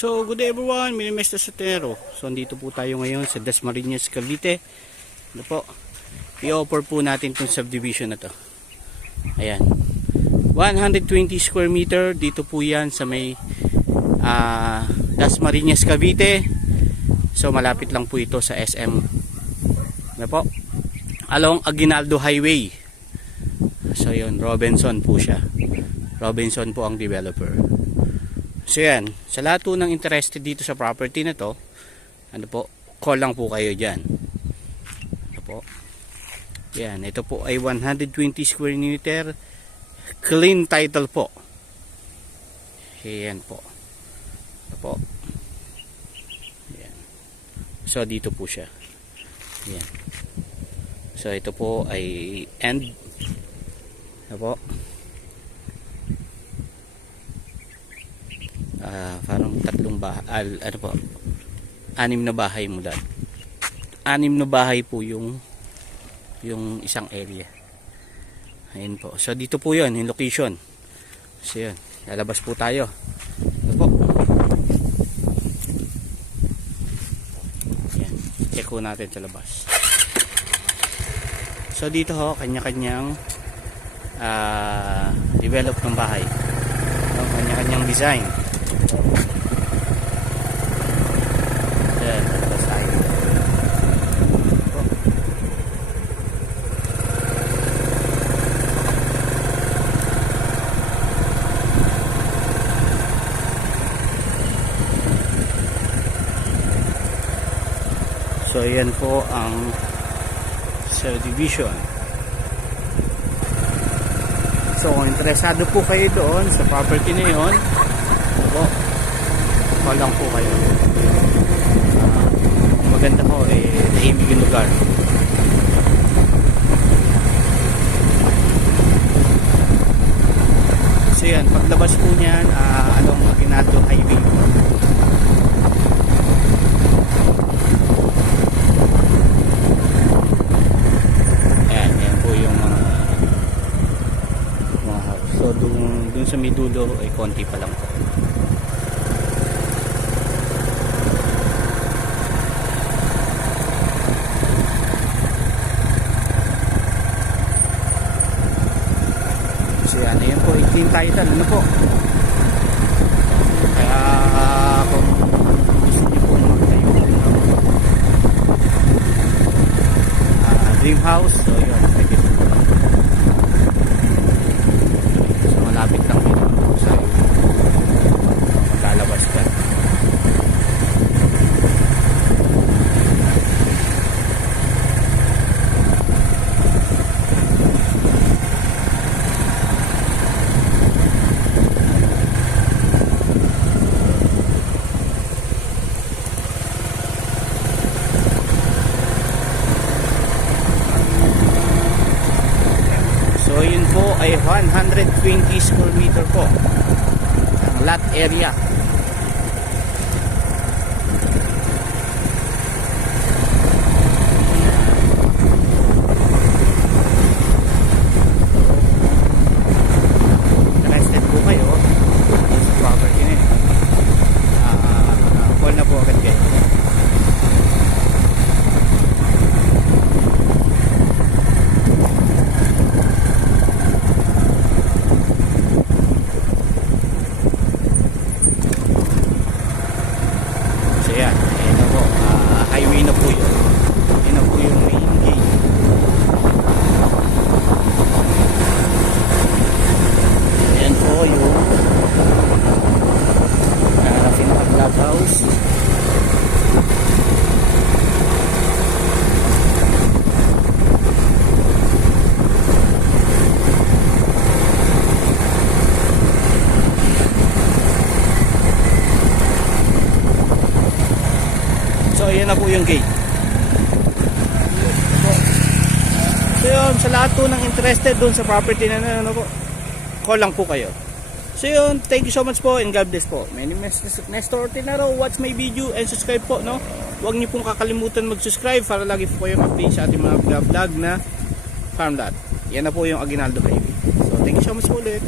So, good day everyone, Mr. Sotero. So, andito po tayo ngayon sa Dasmariñas, Cavite. Ano po? I-offer po natin itong subdivision na to. Ayan. 120 square meter. Dito po yan sa may Dasmariñas, Cavite. So, malapit lang po ito sa SM. Ano po? Along Aguinaldo Highway. So, yun. Robinson po siya. Robinson po ang developer. So yan, sa lahat po ng interested dito sa property na to, ano po, call lang po kayo dyan. Ano po? Yan, ito po ay 120 square meter, clean title po. Yan po. Ano po? Yan. So dito po siya. Yan. So ito po ay end. Ano po? Parang tatlong bahay, ano po, 6 na bahay mula. 6 na bahay po yung isang area. Ayun po. So dito po 'yon, yung location. So yun, lalabas po tayo. Ano po? Yan, check po natin sa labas. So dito ho, kanya-kanyang develop ng bahay. Kanya-kanyang design. So yan po ang subdivision. So kung interesado po kayo doon sa property na yun, po, call lang po kayo. Maganda po tahimik yung lugar. So yan, paglabas po niyan along Aguinaldo Highway. Yan po yung mga house. So dun sa may dulo ay konti pa lang po. Ayan po, i-clean title, ano po? Kaya kung gusto niyo po magtayo ng dream house, so yun, pwede po. So malapit lang dito sa maglalabas ka. So yun po ay 120 square meter po ang lot area. Interested po kayo sa property na yun, call na po agad kayo. Ayan, ayan po, highway na po yun. Ayan na po yung main gate. Ayan po yung pinaka-clubhouse. So ayan na po yung gate. So yun, sa lahat po ng interested doon sa property na ano po, call lang po kayo. So yun, thank you so much po and God bless po. My name is Nestor Ortinaro. Watch my video and subscribe po, no? Huwag niyo pong kakalimutan mag-subscribe para lagi po kayong update sa ating mga vlog na farm lot. Yan na po yung Aguinaldo Highway. So thank you so much po ulit.